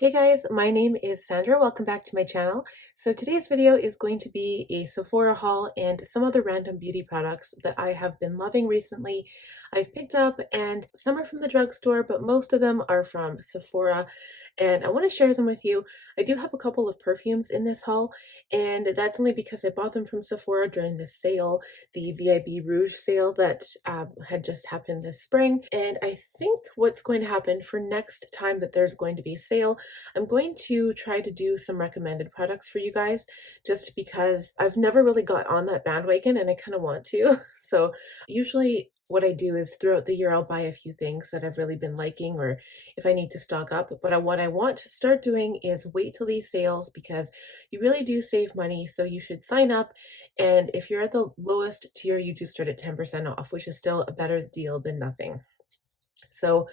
Hey guys, my name is Sandra. Welcome back to my channel. So today's video is going to be a Sephora haul and some other random beauty products that I have been loving recently. I've picked up, and some are from the drugstore, but most of them are from Sephora, and I want to share them with you. I do have a couple of perfumes in this haul, and that's only because I bought them from Sephora during the sale, the VIB Rouge sale that had just happened this spring. And I think what's going to happen for next time that there's going to be a sale, I'm going to try to do some recommended products for you guys, just because I've never really got on that bandwagon and I kind of want to. So usually what I do is throughout the year I'll buy a few things that I've really been liking, or if I need to stock up. But what I want to start doing is wait till these sales, because you really do save money. So you should sign up, and if you're at the lowest tier, you do start at 10% off, which is still a better deal than nothing. So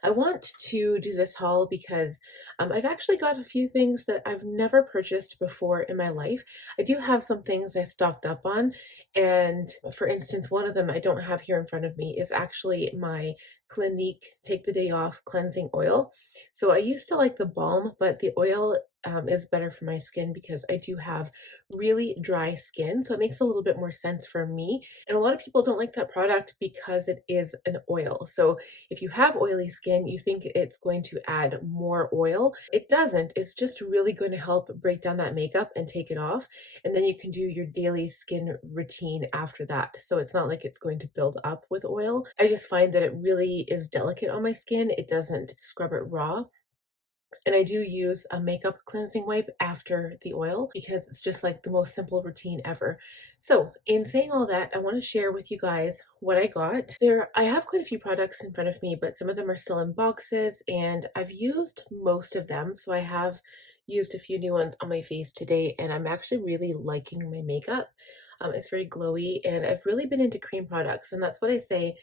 I want to do this haul because I've actually got a few things that I've never purchased before in my life. I do have some things I stocked up on, and for instance, one of them I don't have here in front of me is actually my Clinique Take the Day Off Cleansing Oil. So I used to like the balm, but the oil is better for my skin because I do have really dry skin, so it makes a little bit more sense for me. And a lot of people don't like that product because it is an oil. So if you have oily skin, you think it's going to add more oil. It doesn't. It's just really going to help break down that makeup and take it off. And then you can do your daily skin routine after that. So it's not like it's going to build up with oil. I just find that it really is delicate on my skin. It doesn't scrub it raw. And I do use a makeup cleansing wipe after the oil because it's just like the most simple routine ever. So in saying all that, I want to share with you guys what I got. I have quite a few products in front of me, but some of them are still in boxes, and I've used most of them. So I have used a few new ones on my face today, and I'm actually really liking my makeup. It's very glowy, and I've really been into cream products, and that's what I say.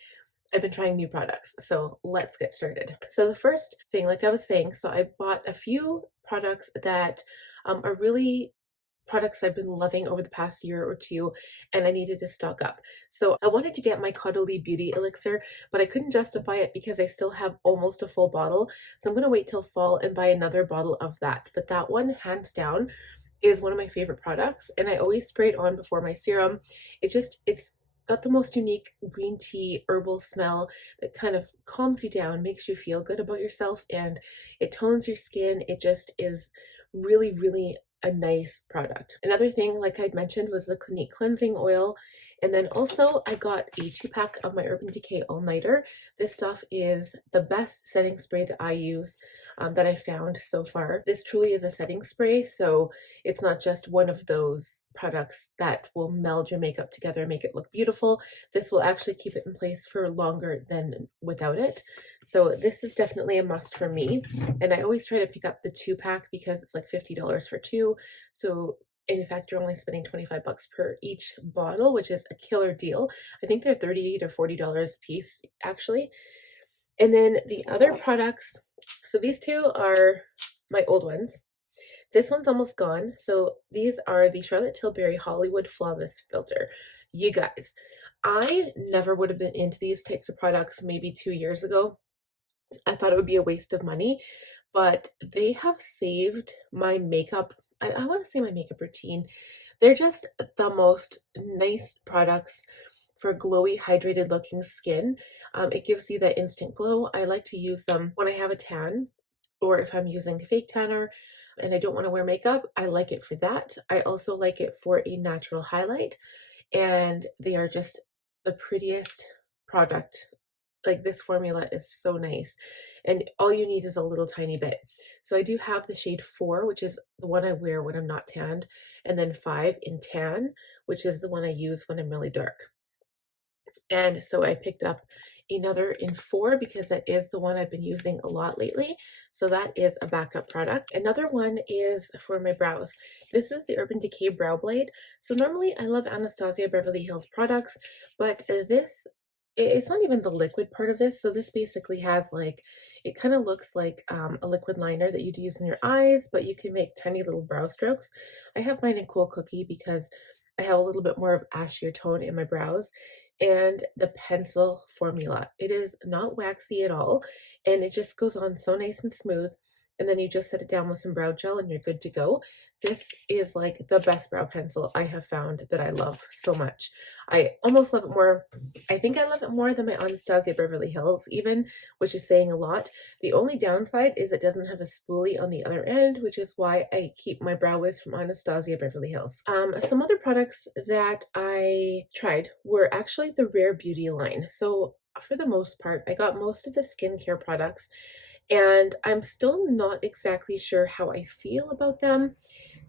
I've been trying new products, so let's get started. So the first thing, like I was saying, so I bought a few products that are really products I've been loving over the past year or two, and I needed to stock up. So I wanted to get my Cuddly Beauty Elixir, but I couldn't justify it because I still have almost a full bottle. So I'm going to wait till fall and buy another bottle of that. But that one, hands down, is one of my favorite products, and I always spray it on before my serum. It's got the most unique green tea herbal smell that kind of calms you down, makes you feel good about yourself, and it tones your skin. It just is really, really a nice product. Another thing, like I'd mentioned, was the Clinique cleansing oil. And then also I got a 2-pack of my Urban Decay All Nighter. This stuff is the best setting spray that I use, that I found so far. This truly is a setting spray, so it's not just one of those products that will meld your makeup together and make it look beautiful. This will actually keep it in place for longer than without it. So this is definitely a must for me. And I always try to pick up the 2-pack because it's like $50 for two. So in fact, you're only spending 25 bucks per each bottle, which is a killer deal. I think they're $38 or $40 a piece, actually. And then the other products, so these two are my old ones. This one's almost gone. So these are the Charlotte Tilbury Hollywood Flawless Filter. You guys, I never would have been into these types of products maybe 2 years ago. I thought it would be a waste of money, but they have saved my makeup. I want to say my makeup routine. They're just the most nice products for glowy, hydrated looking skin. It gives you that instant glow. I like to use them when I have a tan, or if I'm using a fake tanner and I don't want to wear makeup. I like it for that. I also like it for a natural highlight, and they are just the prettiest product. Like, this formula is so nice, and all you need is a little tiny bit. So I do have the shade 4, which is the one I wear when I'm not tanned, and then 5 in tan, which is the one I use when I'm really dark. And so I picked up another in 4 because that is the one I've been using a lot lately. So that is a backup product. Another one is for my brows. This is the Urban Decay Brow Blade. So normally I love Anastasia Beverly Hills products, but this, it's not even the liquid part of this. So this basically has like, it kind of looks like a liquid liner that you'd use in your eyes, but you can make tiny little brow strokes. I have mine in Cool Cookie because I have a little bit more of ashier tone in my brows. And the pencil formula, it is not waxy at all, and it just goes on so nice and smooth. and then you just set it down with some brow gel and you're good to go. This is like the best brow pencil I have found that I love so much. I almost love it more. I think I love it more than my Anastasia Beverly Hills even, which is saying a lot. The only downside is it doesn't have a spoolie on the other end, which is why I keep my brow wiz from Anastasia Beverly Hills. Some other products that I tried were actually the Rare Beauty line. So for the most part, I got most of the skincare products, and I'm still not exactly sure how I feel about them.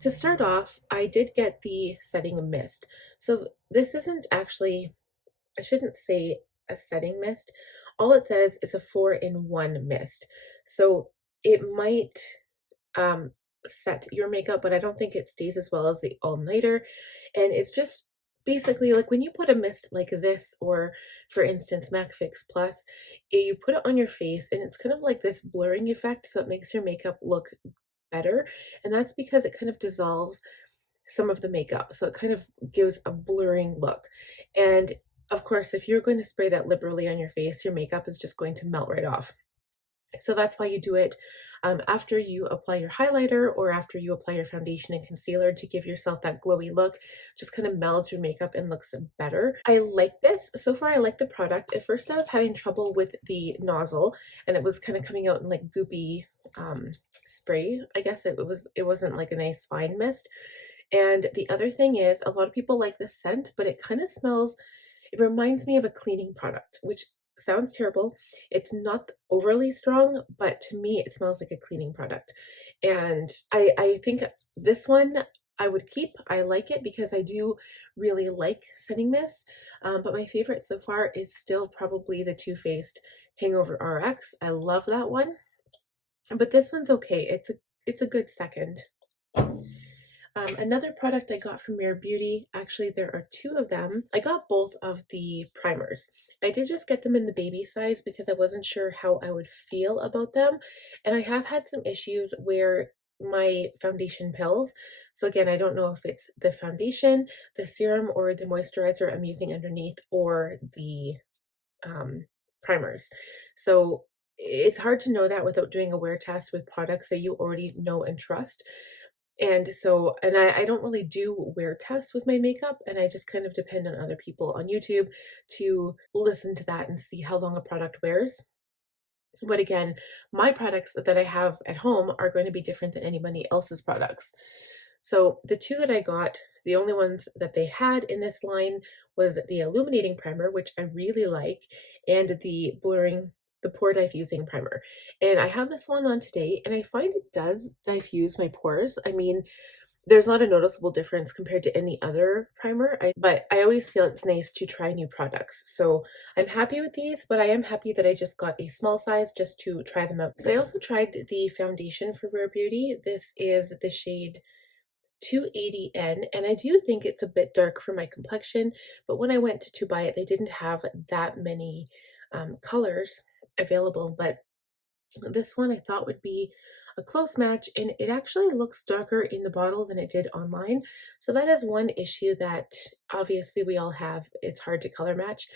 To start off, I did get the setting mist. So this isn't actually, I shouldn't say a setting mist. All it says is a 4-in-1 mist. So it might set your makeup, but I don't think it stays as well as the all-nighter. And it's just basically like when you put a mist like this, or for instance MAC Fix Plus, you put it on your face and it's kind of like this blurring effect, so it makes your makeup look better. And that's because it kind of dissolves some of the makeup, so it kind of gives a blurring look. And of course, if you're going to spray that liberally on your face, your makeup is just going to melt right off. So that's why you do it after you apply your highlighter or after you apply your foundation and concealer, to give yourself that glowy look. Just kind of melds your makeup and looks better. I like this. So far, I like the product. At first, I was having trouble with the nozzle, and it was kind of coming out in like goopy spray. I guess it wasn't like a nice fine mist. And the other thing is, a lot of people like this scent, but it kind of smells, it reminds me of a cleaning product, which sounds terrible. It's not overly strong, but to me, it smells like a cleaning product. And I think this one I would keep. I like it because I do really like setting mist. But my favorite so far is still probably the Too Faced Hangover RX. I love that one. But this one's okay. It's a good second. Another product I got from Rare Beauty, actually there are two of them. I got both of the primers. I did just get them in the baby size because I wasn't sure how I would feel about them. And I have had some issues where my foundation pills. So again, I don't know if it's the foundation, the serum, or the moisturizer I'm using underneath, or the primers. So it's hard to know that without doing a wear test with products that you already know and trust. And so, and I don't really do wear tests with my makeup, and I just kind of depend on other people on YouTube to listen to that and see how long a product wears. But again, my products that I have at home are going to be different than anybody else's products. So the two that I got, the only ones that they had in this line was the Illuminating Primer, which I really like, and the Pore Diffusing Primer. And I have this one on today, and I find it does diffuse my pores. I mean, there's not a noticeable difference compared to any other primer, but I always feel it's nice to try new products. So I'm happy with these, but I am happy that I just got a small size just to try them out. So I also tried the foundation for Rare Beauty. This is the shade 280N, and I do think it's a bit dark for my complexion, but when I went to buy it, they didn't have that many colors available. But this one I thought would be a close match, and it actually looks darker in the bottle than it did online. So that is one issue that obviously we all have. It's hard to color match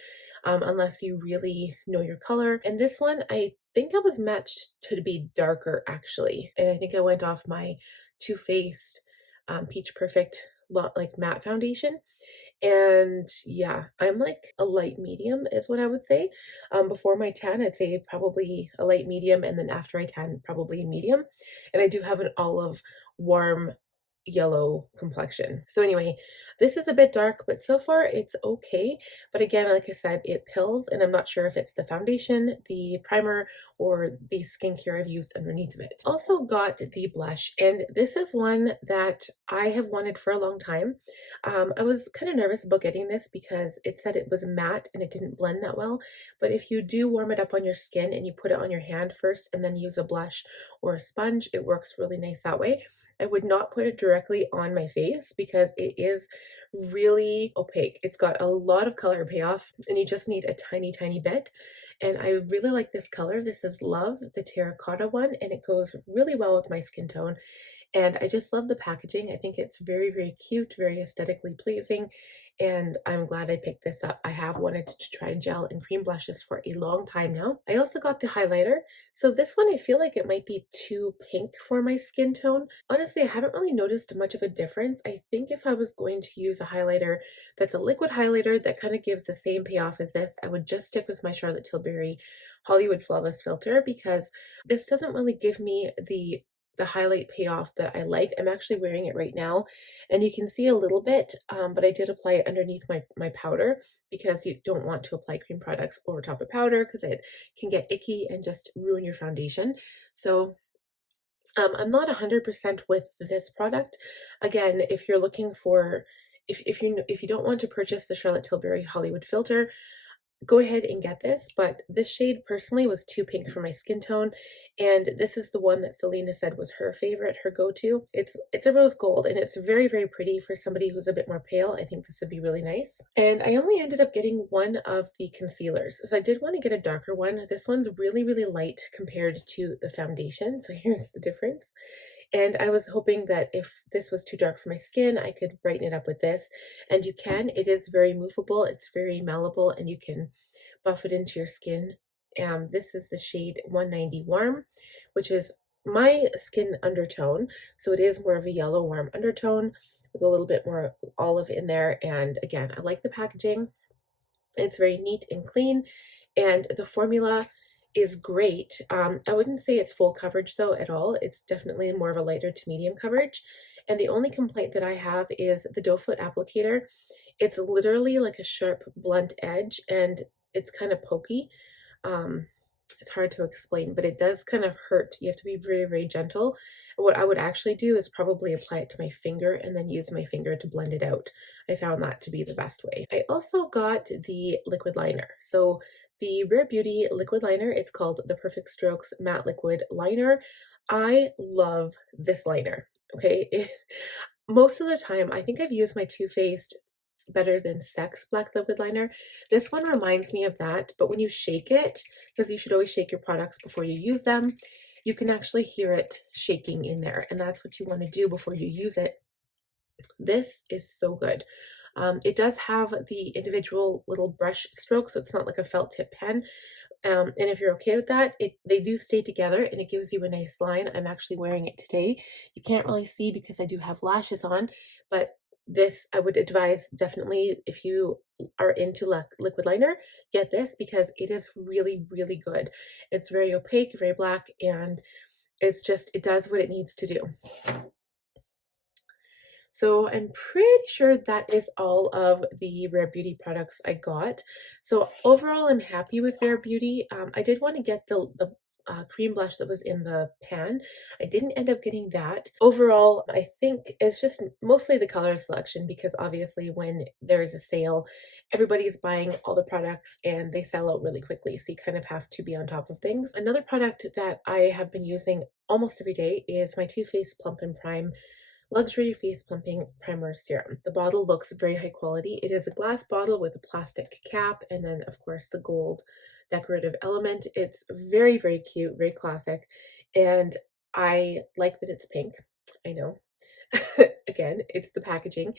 unless you really know your color. And this one, I think I was matched to be darker actually. And I think I went off my Too Faced Peach Perfect like matte foundation. And yeah, I'm like a light medium is what I would say. Before my tan, I'd say probably a light medium, and then after I tan, probably a medium. And I do have an olive warm yellow complexion. So anyway, this is a bit dark, but so far it's okay. But again, like I said, it pills, and I'm not sure if it's the foundation, the primer, or the skincare I've used underneath of it. Also got the blush, and this is one that I have wanted for a long time. I was kind of nervous about getting this because it said it was matte and it didn't blend that well. But if you do warm it up on your skin and you put it on your hand first and then use a blush or a sponge, it works really nice that way. I would not put it directly on my face because it is really opaque. It's got a lot of color payoff, and you just need a tiny, tiny bit. And I really like this color. This is Love, the terracotta one, and it goes really well with my skin tone. And I just love the packaging. I think it's very, very cute, very aesthetically pleasing. and I'm glad I picked this up. I have wanted to try gel and cream blushes for a long time now. I also got the highlighter. So this one, I feel like it might be too pink for my skin tone. Honestly, I haven't really noticed much of a difference. I think if I was going to use a highlighter that's a liquid highlighter that kind of gives the same payoff as this, I would just stick with my Charlotte Tilbury Hollywood Flawless filter, because this doesn't really give me the highlight payoff that I like. I'm actually wearing it right now, and you can see a little bit, but I did apply it underneath my powder, because you don't want to apply cream products over top of powder because it can get icky and just ruin your foundation. So I'm not 100% with this product. Again, if you're looking for, if you don't want to purchase the Charlotte Tilbury Hollywood filter, go ahead and get this, but this shade personally was too pink for my skin tone, and this is the one that Selena said was her favorite, her go-to. It's a rose gold, and it's very, very pretty for somebody who's a bit more pale. I think this would be really nice. And I only ended up getting one of the concealers, so I did want to get a darker one. This one's really, really light compared to the foundation, so here's the difference. And I was hoping that if this was too dark for my skin, I could brighten it up with this. And you can. It is very movable. It's very malleable, and you can buff it into your skin. This is the shade 190 Warm, which is my skin undertone. So it is more of a yellow warm undertone with a little bit more olive in there. And again, I like the packaging. It's very neat and clean, and the formula is great. I wouldn't say it's full coverage though at all. It's definitely more of a lighter to medium coverage. And the only complaint that I have is the doe foot applicator. It's literally like a sharp, blunt edge, and it's kind of pokey. It's hard to explain, but it does kind of hurt. You have to be very, very gentle. What I would actually do is probably apply it to my finger and then use my finger to blend it out. I found that to be the best way. I also got the liquid liner. So the Rare Beauty liquid liner, it's called the Perfect Strokes Matte Liquid Liner. I love this liner, okay? Most of the time, I think I've used my Too Faced Better Than Sex black liquid liner. This one reminds me of that, but when you shake it, because you should always shake your products before you use them, you can actually hear it shaking in there, and that's what you want to do before you use it. This is so good. It does have the individual little brush strokes, so it's not like a felt tip pen. And if you're okay with that, they do stay together and it gives you a nice line. I'm actually wearing it today. You can't really see because I do have lashes on, but this I would advise definitely, if you are into liquid liner, get this because it is really, really good. It's very opaque, very black, and it's just, it does what it needs to do. So I'm pretty sure that is all of the Rare Beauty products I got. So overall, I'm happy with Rare Beauty. I did want to get the cream blush that was in the pan. I didn't end up getting that. Overall, I think it's just mostly the color selection, because obviously when there is a sale, everybody's buying all the products and they sell out really quickly. So you kind of have to be on top of things. Another product that I have been using almost every day is my Too Faced Plump and Prime Luxury Face Plumping Primer Serum. The bottle looks very high quality. It is a glass bottle with a plastic cap, and then of course the gold decorative element. It's very, very cute, very classic, and I like that it's pink. I know. Again, it's the packaging.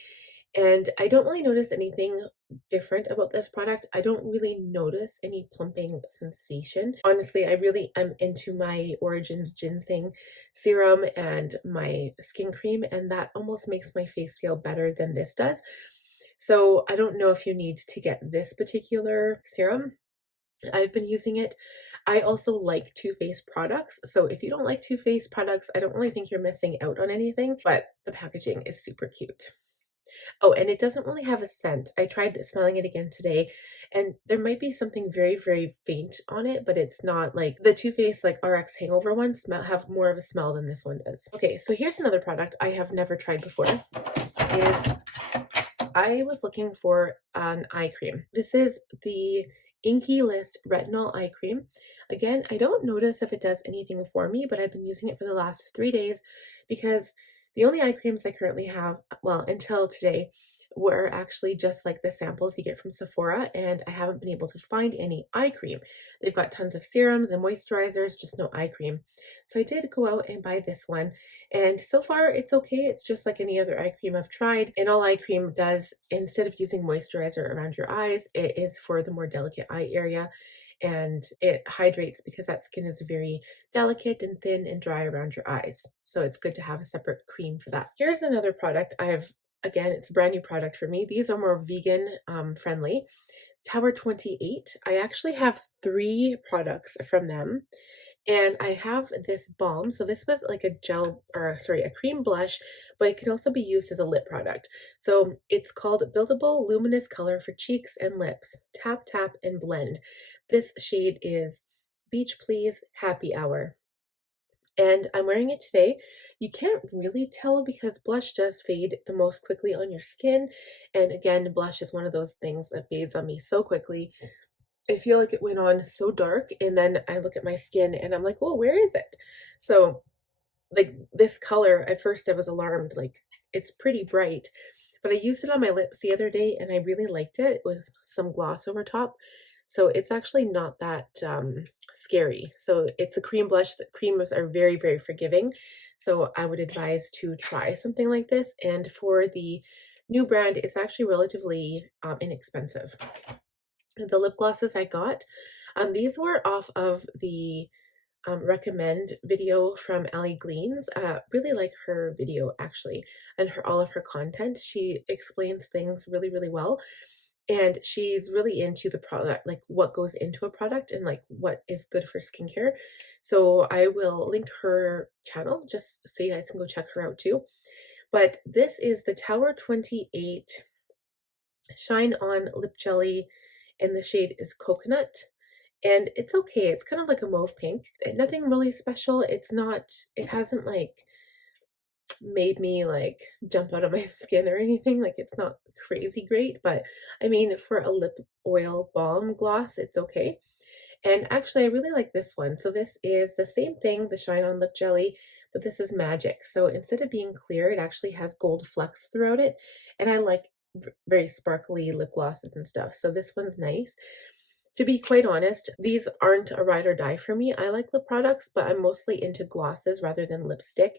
And I don't really notice anything different about this product. I don't really notice any plumping sensation. Honestly, I really am into my Origins ginseng serum and my skin cream, and that almost makes my face feel better than this does. So I don't know if you need to get this particular serum. I've been using it. I also like Too Faced products. So if you don't like Too Faced products, I don't really think you're missing out on anything, but the packaging is super cute. Oh, and it doesn't really have a scent. I tried smelling it again today, and there might be something very, very faint on it, but it's not like the Too Faced like RX Hangover ones have more of a smell than this one does. Okay, so here's another product I have never tried before. Is I was looking for an eye cream. This is the Inky List Retinol Eye Cream. Again, I don't notice if it does anything for me, but I've been using it for the last 3 days because the only eye creams I currently have, well, until today, were actually just like the samples you get from Sephora, and I haven't been able to find any eye cream. They've got tons of serums and moisturizers, just no eye cream. So I did go out and buy this one, and so far it's okay. It's just like any other eye cream I've tried, and all eye cream does, instead of using moisturizer around your eyes, it is for the more delicate eye area, and it hydrates because that skin is very delicate and thin and dry around your eyes. So it's good to have a separate cream for that. Here's another product again, it's a brand new product for me. These are more vegan friendly. Tower 28. I actually have 3 products from them. And I have this balm. So this was like a gel, or sorry, a cream blush, but it can also be used as a lip product. So it's called Buildable Luminous Color for Cheeks and Lips. Tap, tap, and blend. This shade is Beach Please Happy Hour. And I'm wearing it today. You can't really tell because blush does fade the most quickly on your skin. And again, blush is one of those things that fades on me so quickly. I feel like it went on so dark, and then I look at my skin and I'm like, well, where is it? So like this color, at first I was alarmed, like it's pretty bright, but I used it on my lips the other day and I really liked it with some gloss over top. So it's actually not that scary. So it's a cream blush. The creams are very, very forgiving. So I would advise to try something like this. And for the new brand, it's actually relatively inexpensive. The lip glosses I got, these were off of the recommend video from Allie Gleans. Really like her video actually, and all of her content. She explains things really, really well. And she's really into the product, like what goes into a product and like what is good for skincare. So I will link her channel just so you guys can go check her out too. But this is the Tower 28 Shine On Lip Jelly, and the shade is Coconut. And it's okay. It's kind of like a mauve pink. Nothing really special. It hasn't like made me like jump out of my skin or anything. Like it's not crazy great, but I mean, for a lip oil balm gloss, it's okay. And actually, I really like this one. So this is the same thing, the Shine On Lip Jelly, but this is magic. So instead of being clear, it actually has gold flecks throughout it. And I like very sparkly lip glosses and stuff. So this one's nice. To be quite honest, these aren't a ride or die for me. I like lip products, but I'm mostly into glosses rather than lipstick.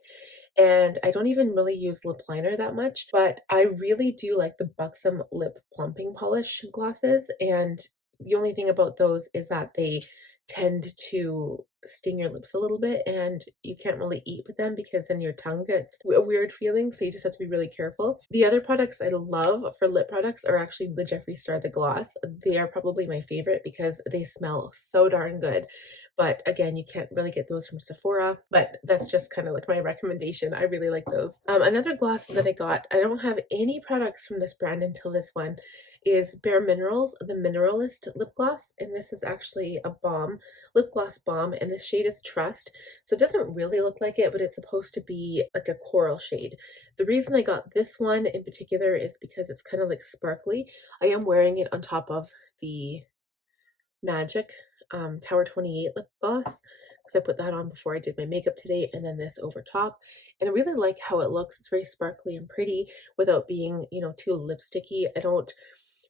And I don't even really use lip liner that much, but I really do like the Buxom Lip Plumping Polish glosses. And the only thing about those is that they tend to sting your lips a little bit, and you can't really eat with them because then your tongue gets a weird feeling, so you just have to be really careful. The other products I love for lip products are actually the Jeffree Star the Gloss. They are probably my favorite because they smell so darn good. But again, you can't really get those from Sephora, but that's just kind of like my recommendation. I really like those. Another gloss that I got, I don't have any products from this brand until this one, is Bare Minerals, the Mineralist lip gloss. And this is actually a balm, lip gloss balm, and this shade is Trust. So it doesn't really look like it, but it's supposed to be like a coral shade. The reason I got this one in particular is because it's kind of like sparkly. I am wearing it on top of the Magic Tower 28 lip gloss because I put that on before I did my makeup today, and then this over top. And I really like how it looks. It's very sparkly and pretty without being, you know, too lipsticky. I don't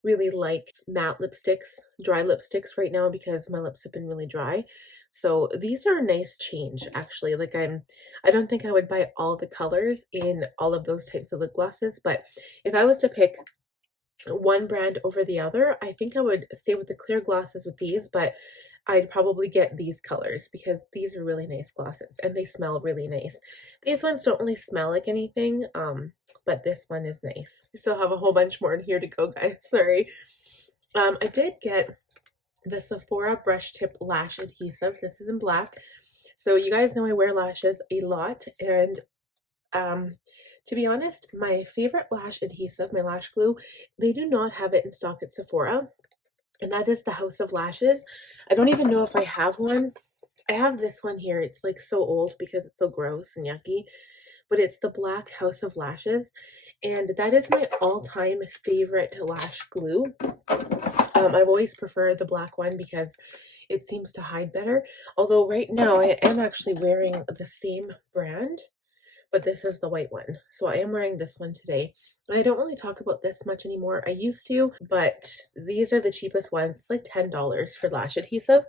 really like matte lipsticks, dry lipsticks right now because my lips have been really dry. So these are a nice change actually. Like I don't think I would buy all the colors in all of those types of lip glosses, but if I was to pick one brand over the other, I think I would stay with the clear glosses with these, but I'd probably get these colors because these are really nice glosses and they smell really nice. These ones don't really smell like anything, but this one is nice. I still have a whole bunch more in here to go, guys. Sorry. I did get the Sephora Brush Tip Lash Adhesive. This is in black. So you guys know I wear lashes a lot, and to be honest, my favorite lash adhesive, my lash glue, they do not have it in stock at Sephora, and that is the House of Lashes. I don't even know if I have one. I have this one here. It's like so old because it's so gross and yucky, but it's the black House of Lashes, and that is my all-time favorite lash glue. I've always preferred the black one because it seems to hide better, although right now I am actually wearing the same brand, but this is the white one. So I am wearing this one today. And I don't really talk about this much anymore. I used to, but these are the cheapest ones. It's like $10 for lash adhesive.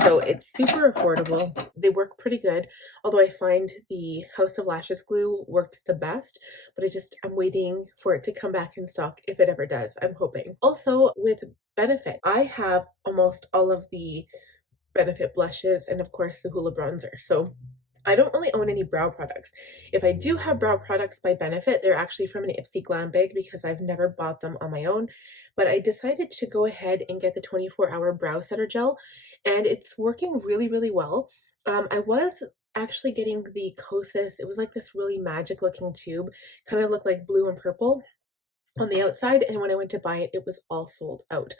So it's super affordable. They work pretty good. Although I find the House of Lashes glue worked the best, but I'm waiting for it to come back in stock if it ever does. I'm hoping. Also with Benefit, I have almost all of the Benefit blushes and of course the Hoola bronzer. So I don't really own any brow products. If I do have brow products by Benefit, they're actually from an Ipsy Glam bag because I've never bought them on my own. But I decided to go ahead and get the 24-hour brow setter gel, and it's working really, really well. I was actually getting the Cosas. It was like this really magic looking tube, kind of looked like blue and purple on the outside, and when I went to buy it, it was all sold out.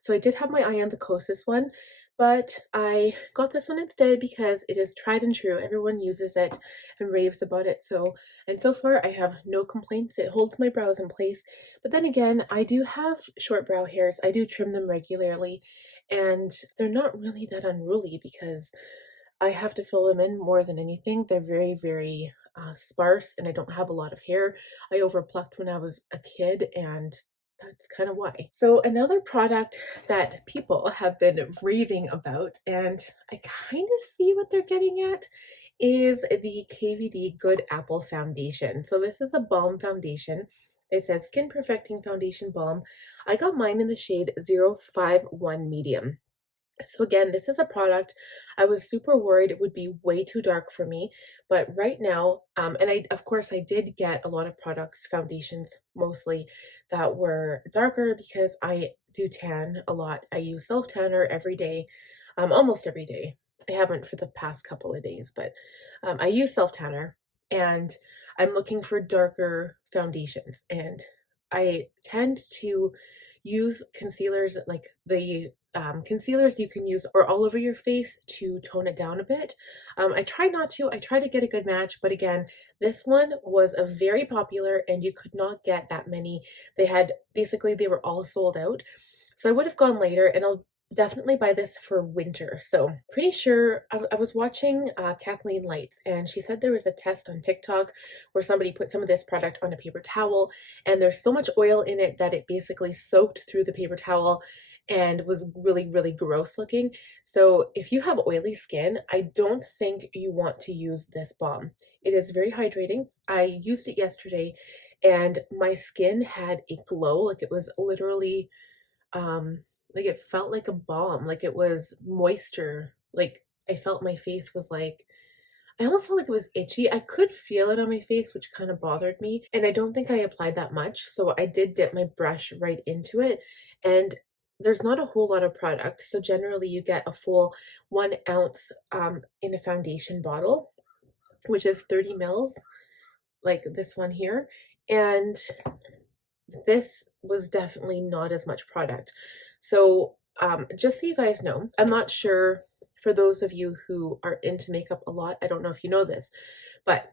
So I did have my eye on the Cosas one, but I got this one instead because it is tried and true. Everyone uses it and raves about it. So far I have no complaints. It holds my brows in place. But then again, I do have short brow hairs. I do trim them regularly, and they're not really that unruly because I have to fill them in more than anything. They're very, very sparse, and I don't have a lot of hair. I overplucked when I was a kid, and that's kind of why. So another product that people have been raving about, and I kind of see what they're getting at, is the KVD Good Apple Foundation. So this is a balm foundation. It says Skin Perfecting Foundation Balm. I got mine in the shade 051 Medium. So again, this is a product I was super worried it would be way too dark for me, but right now, and of course I did get a lot of products, foundations mostly, that were darker because I do tan a lot. I use self tanner every day, almost every day. I haven't for the past couple of days, but I use self tanner, and I'm looking for darker foundations, and I tend to use concealers like the concealers you can use or all over your face to tone it down a bit. I try not to. I try to get a good match, but again, this one was a very popular and you could not get that many. They were all sold out. So I would have gone later, and I'll definitely buy this for winter. So pretty sure I was watching Kathleen Lights, and she said there was a test on TikTok where somebody put some of this product on a paper towel, and there's so much oil in it that it basically soaked through the paper towel and was really, really gross looking. So if you have oily skin, I don't think you want to use this balm. It is very hydrating. I used it yesterday and my skin had a glow, like it was literally like it felt like a balm, like it was moisture. Like I felt my face was like, I almost felt like it was itchy. I could feel it on my face, which kind of bothered me. And I don't think I applied that much. So I did dip my brush right into it. And there's not a whole lot of product. So generally you get a full 1 ounce in a foundation bottle, which is 30 mils, like this one here. And this was definitely not as much product. So just so you guys know, I'm not sure for those of you who are into makeup a lot, I don't know if you know this, but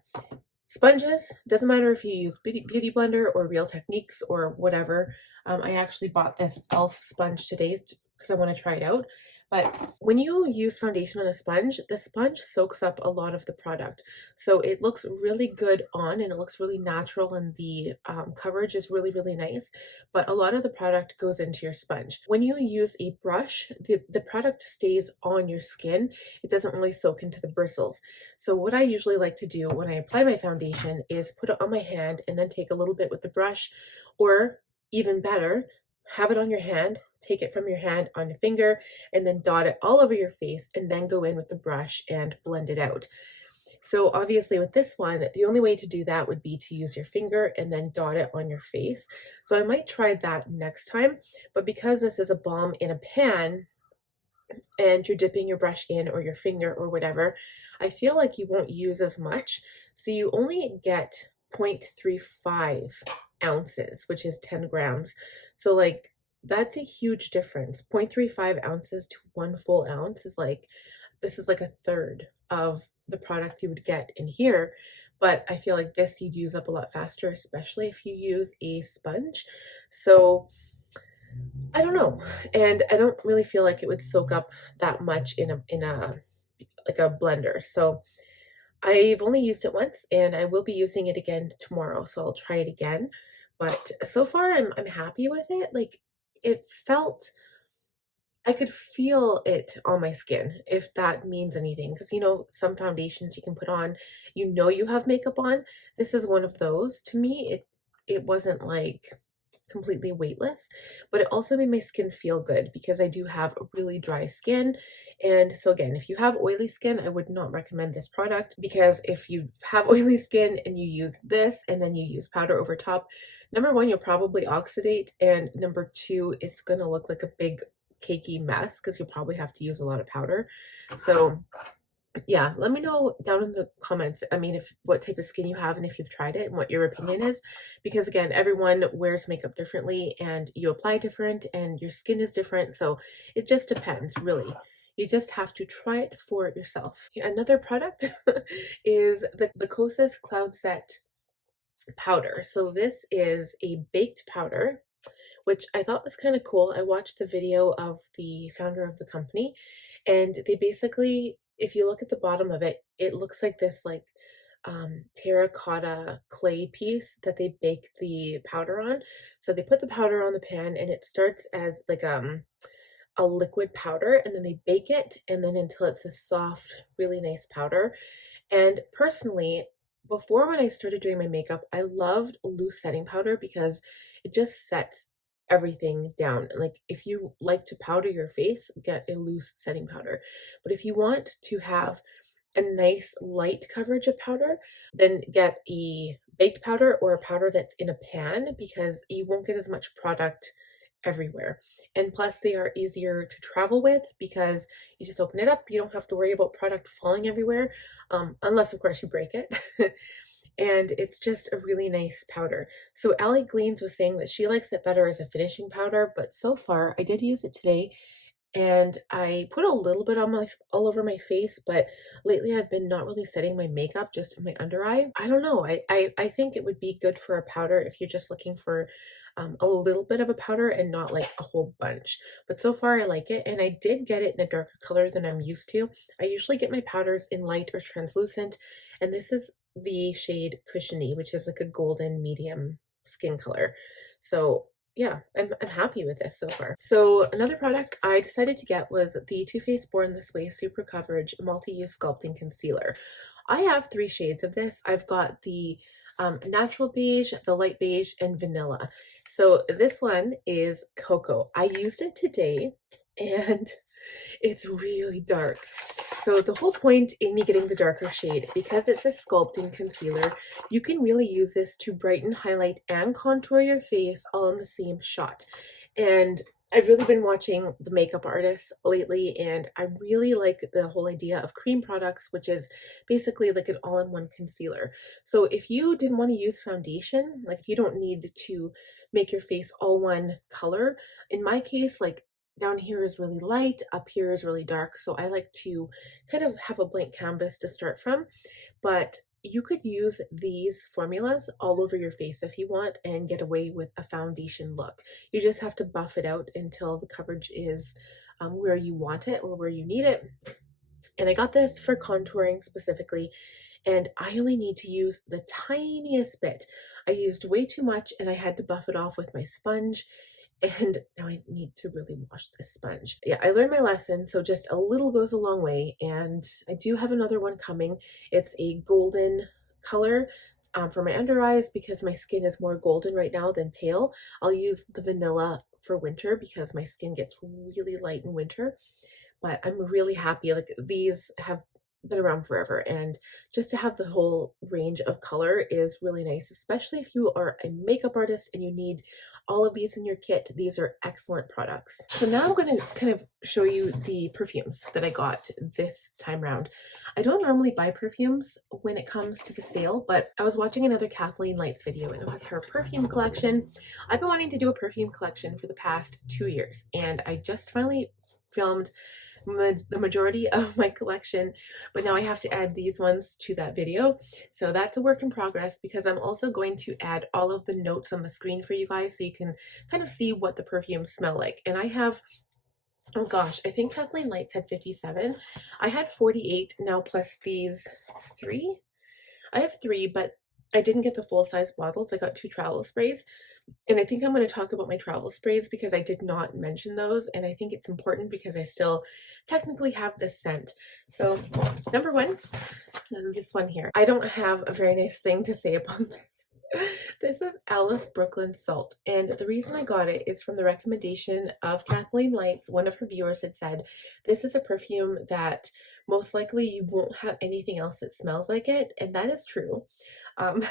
sponges, doesn't matter if you use Beauty Blender or Real Techniques or whatever. I actually bought this e.l.f. sponge today because I want to try it out. But when you use foundation on a sponge, the sponge soaks up a lot of the product. So it looks really good on, and it looks really natural, and the coverage is really, really nice. But a lot of the product goes into your sponge. When you use a brush, the product stays on your skin. It doesn't really soak into the bristles. So what I usually like to do when I apply my foundation is put it on my hand and then take a little bit with the brush, or even better, have it on your hand, take it from your hand on your finger, and then dot it all over your face, and then go in with the brush and blend it out. So obviously with this one, the only way to do that would be to use your finger and then dot it on your face. So I might try that next time, but because this is a balm in a pan, and you're dipping your brush in or your finger or whatever, I feel like you won't use as much. So you only get 0.35 ounces, which is 10 grams. So like that's a huge difference. 0.35 ounces to 1 full ounce is like, this is like a third of the product you would get in here. But I feel like this you'd use up a lot faster, especially if you use a sponge. So I don't know, and I don't really feel like it would soak up that much in a like a blender. So I've only used it once and I will be using it again tomorrow, so I'll try it again. But so far I'm happy with it. Like it felt I could feel it on my skin, if that means anything. Because you know, some foundations you can put on, you know you have makeup on. This is one of those. To me, it wasn't like completely weightless, but it also made my skin feel good because I do have really dry skin. And so again, if you have oily skin, I would not recommend this product because if you have oily skin and you use this and then you use powder over top, number one, you'll probably oxidate, and number two, it's gonna look like a big cakey mess because you'll probably have to use a lot of powder. So yeah, let me know down in the comments, I mean, if what type of skin you have and if you've tried it and what your opinion is, because again, everyone wears makeup differently and you apply different and your skin is different, so it just depends, really. You just have to try it for yourself. Another product is the Cosas Cloud Set powder. So this is a baked powder, which I thought was kind of cool. I watched the video of the founder of the company, and they basically, if you look at the bottom of it, it looks like this like terracotta clay piece that they bake the powder on. So they put the powder on the pan, and it starts as like a liquid powder, and then they bake it, and then until it's a soft, really nice powder. And personally, before when I started doing my makeup, I loved loose setting powder because it just sets everything down. Like if you like to powder your face, get a loose setting powder. But if you want to have a nice light coverage of powder, then get a baked powder or a powder that's in a pan because you won't get as much product everywhere. And plus they are easier to travel with because you just open it up, you don't have to worry about product falling everywhere, unless of course you break it. And it's just a really nice powder. So Allie Gleans was saying that she likes it better as a finishing powder, but so far I did use it today and I put a little bit on my all over my face, but lately I've been not really setting my makeup, just in my under eye. I don't know. I think it would be good for a powder if you're just looking for a little bit of a powder and not like a whole bunch. But so far I like it, and I did get it in a darker color than I'm used to. I usually get my powders in light or translucent, and this is the shade Cushiony, which is like a golden medium skin color. So yeah, I'm happy with this so far. So another product I decided to get was the Too Faced Born This Way Super Coverage Multi-Use Sculpting Concealer. I have three shades of this. I've got the natural beige, the light beige, and vanilla. So this one is cocoa. I used it today and it's really dark. So the whole point in me getting the darker shade, because it's a sculpting concealer, you can really use this to brighten, highlight, and contour your face all in the same shot. And I've really been watching the makeup artists lately, and I really like the whole idea of cream products, which is basically like an all-in-one concealer. So if you didn't want to use foundation, like if you don't need to make your face all one color, in my case, like down here is really light, up here is really dark. So I like to kind of have a blank canvas to start from, but you could use these formulas all over your face if you want and get away with a foundation look. You just have to buff it out until the coverage is where you want it or where you need it. And I got this for contouring specifically, and I only need to use the tiniest bit. I used way too much and I had to buff it off with my sponge, and now I need to really wash this sponge. Yeah, I learned my lesson, so just a little goes a long way, and I do have another one coming. It's a golden color for my under eyes because my skin is more golden right now than pale. I'll use the vanilla for winter because my skin gets really light in winter, but I'm really happy. Like these have been around forever, and just to have the whole range of color is really nice, especially if you are a makeup artist and you need all of these in your kit. These are excellent products. So now I'm going to kind of show you the perfumes that I got this time around. I don't normally buy perfumes when it comes to the sale, but I was watching another Kathleen Lights video and it was her perfume collection. I've been wanting to do a perfume collection for the past 2 years, and I just finally filmed the majority of my collection, but now I have to add these ones to that video. So that's a work in progress because I'm also going to add all of the notes on the screen for you guys so you can kind of see what the perfumes smell like. And I have Oh gosh, I think Kathleen Lights had 57. I had 48 now plus these three. I have three, but I didn't get the full size bottles. I got two travel sprays. And I think I'm going to talk about my travel sprays because I did not mention those. And I think it's important because I still technically have this scent. So, number one, this one here. I don't have a very nice thing to say about this. This is Alice Brooklyn Salt, and the reason I got it is from the recommendation of Kathleen Lights. One of her viewers had said, this is a perfume that most likely you won't have anything else that smells like it, and that is true. Um,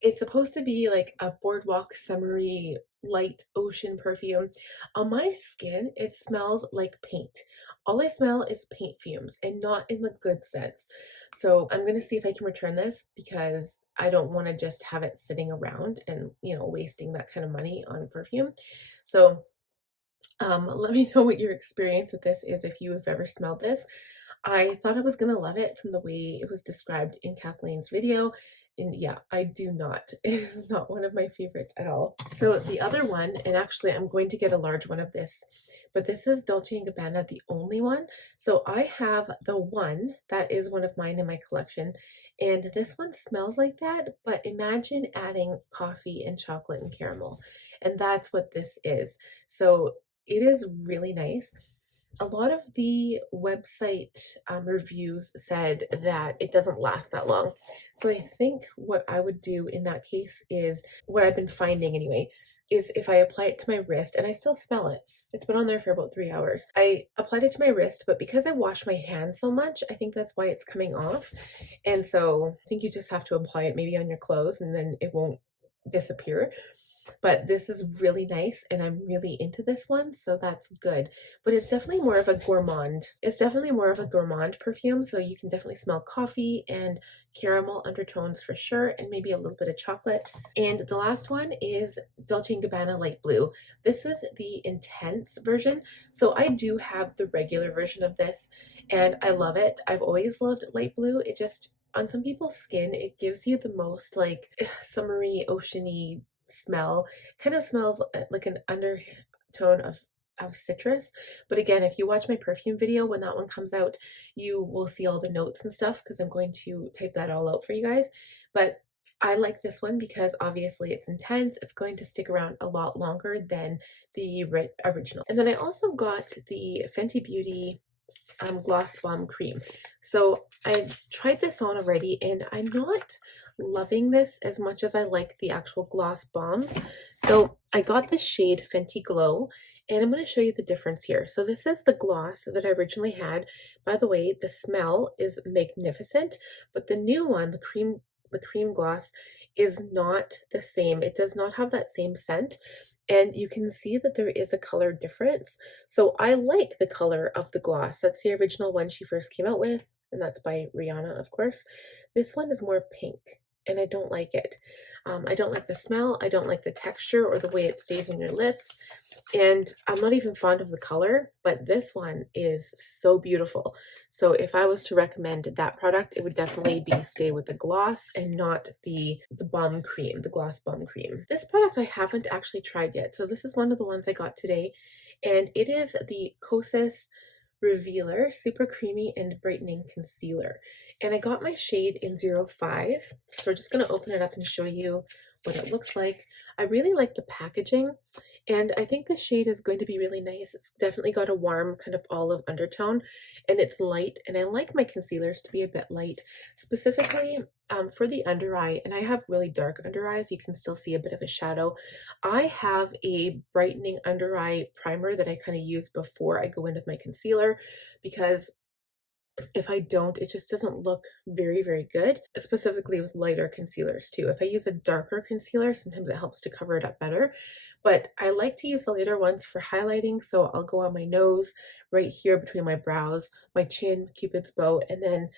it's supposed to be like a boardwalk summery light ocean perfume. On my skin, it smells like paint. All I smell is paint fumes and not in the good sense. So I'm gonna see if I can return this because I don't want to just have it sitting around and, you know, wasting that kind of money on perfume. So let me know what your experience with this is if you have ever smelled this. I thought I was gonna love it from the way it was described in Kathleen's video. And yeah, I do not. It is not one of my favorites at all. So the other one, and actually I'm going to get a large one of this, but this is Dolce & Gabbana, the only one. So I have the one that is one of mine in my collection. And this one smells like that, but imagine adding coffee and chocolate and caramel. And that's what this is. So it is really nice. A lot of the website reviews said that it doesn't last that long. So I think what I would do in that case is, what I've been finding anyway, is if I apply it to my wrist, and I still smell it. It's been on there for about 3 hours. I applied it to my wrist, but because I wash my hands so much, I think that's why it's coming off. And so I think you just have to apply it maybe on your clothes and then it won't disappear. But this is really nice and I'm really into this one, so that's good. But it's definitely more of a gourmand. It's definitely more of a gourmand perfume, so you can definitely smell coffee and caramel undertones for sure, and maybe a little bit of chocolate. And the last one is Dolce & Gabbana Light Blue. This is the intense version. So I do have the regular version of this and I love it. I've always loved light blue. It just, on some people's skin, it gives you the most like summery, oceany smell. Kind of smells like an undertone of citrus. But again, if you watch my perfume video, when that one comes out, you will see all the notes and stuff because I'm going to type that all out for you guys. But I like this one because obviously it's intense. It's going to stick around a lot longer than the original. And then I also got the Fenty Beauty Gloss Balm Cream. So I tried this on already and I'm not loving this as much as I like the actual gloss bombs. So I got the shade Fenty Glow and I'm going to show you the difference here. So this is the gloss that I originally had. By the way, the smell is magnificent, but the new one, the cream gloss, is not the same. It does not have that same scent. And you can see that there is a color difference. So I like the color of the gloss. That's the original one she first came out with, and that's by Rihanna, of course. This one is more pink, and I don't like it. I don't like the smell, I don't like the texture or the way it stays on your lips, and I'm not even fond of the color, but this one is so beautiful. So if I was to recommend that product, it would definitely be stay with the gloss and not the balm cream, the gloss balm cream. This product I haven't actually tried yet, so this is one of the ones I got today, and it is the Cosas Revealer Super Creamy and Brightening Concealer. And I got my shade in 05. So we're just going to open it up and show you what it looks like. I really like the packaging. And I think the shade is going to be really nice. It's definitely got a warm kind of olive undertone and it's light. And I like my concealers to be a bit light, specifically for the under eye. And I have really dark under eyes. You can still see a bit of a shadow. I have a brightening under eye primer that I kind of use before I go in with my concealer because if I don't, it just doesn't look very, very good, specifically with lighter concealers too. If I use a darker concealer, sometimes it helps to cover it up better, but I like to use the lighter ones for highlighting. So I'll go on my nose, right here between my brows, my chin, Cupid's bow, and then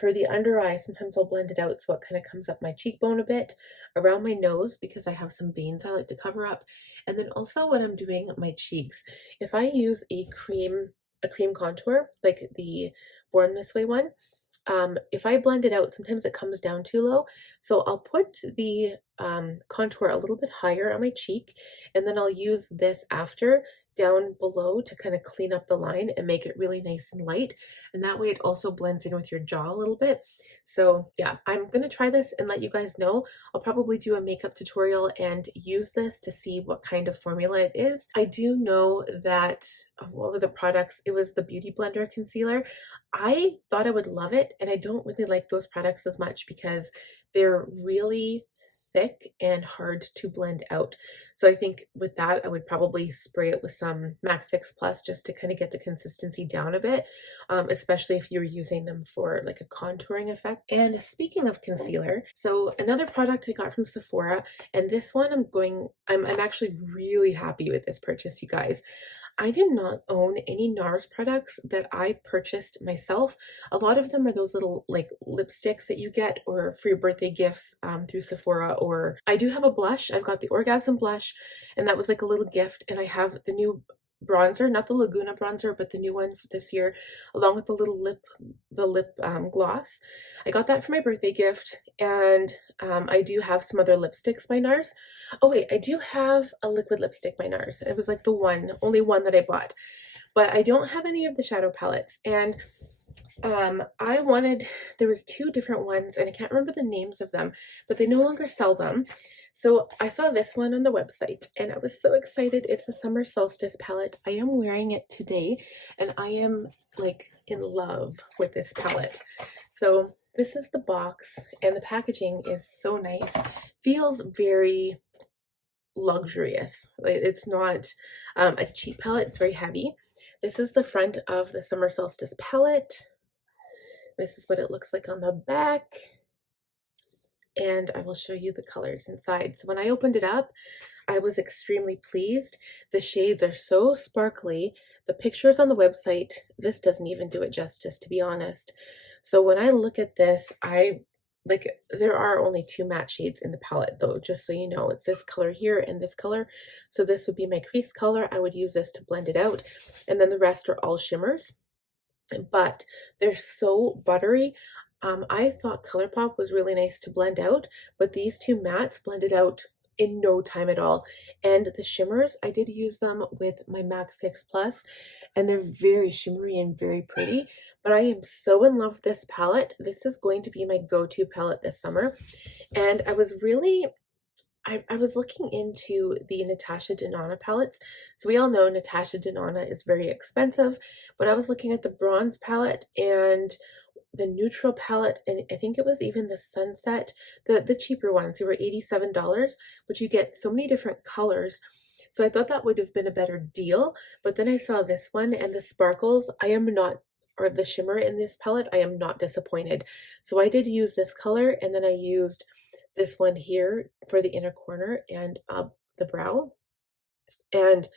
for the under eye, sometimes I'll blend it out so it kind of comes up my cheekbone a bit, around my nose because I have some veins I like to cover up, and then also when I'm doing my cheeks, if I use a cream contour like the Born This Way one, if I blend it out, sometimes it comes down too low. So I'll put the contour a little bit higher on my cheek, and then I'll use this after down below to kind of clean up the line and make it really nice and light. And that way it also blends in with your jaw a little bit. So yeah, I'm going to try this and let you guys know. I'll probably do a makeup tutorial and use this to see what kind of formula it is. I do know that, what were the products? It was the Beauty Blender Concealer. I thought I would love it, and I don't really like those products as much because they're really thick and hard to blend out. So I think with that, I would probably spray it with some MAC Fix Plus just to kind of get the consistency down a bit, especially if you're using them for like a contouring effect. And speaking of concealer, so another product I got from Sephora, and this one I'm actually really happy with this purchase, you guys. I do not own any NARS products that I purchased myself. A lot of them are those little like lipsticks that you get or for your birthday gifts through Sephora. Or I do have a blush. I've got the Orgasm blush, and that was like a little gift. And I have the new bronzer, not the Laguna bronzer, but the new one for this year, along with the little lip gloss. I got that for my birthday gift, and I do have some other lipsticks by NARS. Oh wait, I do have a liquid lipstick by NARS. It was like the only one that I bought, but I don't have any of the shadow palettes. And there was two different ones, and I can't remember the names of them, but they no longer sell them. So I saw this one on the website and I was so excited. It's a summer solstice palette. I am wearing it today and I am like in love with this palette. So this is the box, and the packaging is so nice. Feels very luxurious. It's not a cheap palette. It's very heavy. This is the front of the summer solstice palette. This is what it looks like on the back, and I will show you the colors inside. So when I opened it up, I was extremely pleased. The shades are so sparkly. The pictures on the website, this doesn't even do it justice, to be honest. So when I look at this, there are only two matte shades in the palette though, just so you know. It's this color here and this color. So this would be my crease color. I would use this to blend it out. And then the rest are all shimmers, but they're so buttery. I thought ColourPop was really nice to blend out, but these two mattes blended out in no time at all. And the shimmers, I did use them with my MAC Fix Plus, and they're very shimmery and very pretty. But I am so in love with this palette. This is going to be my go-to palette this summer. And I was looking into the Natasha Denona palettes. So we all know Natasha Denona is very expensive, but I was looking at the bronze palette and the neutral palette, and I think it was even the sunset, the cheaper ones. They were $87, but you get so many different colors. So I thought that would have been a better deal, but then I saw this one and the sparkles. Or the shimmer in this palette, I am not disappointed. So I did use this color, and then I used this one here for the inner corner and the brow, and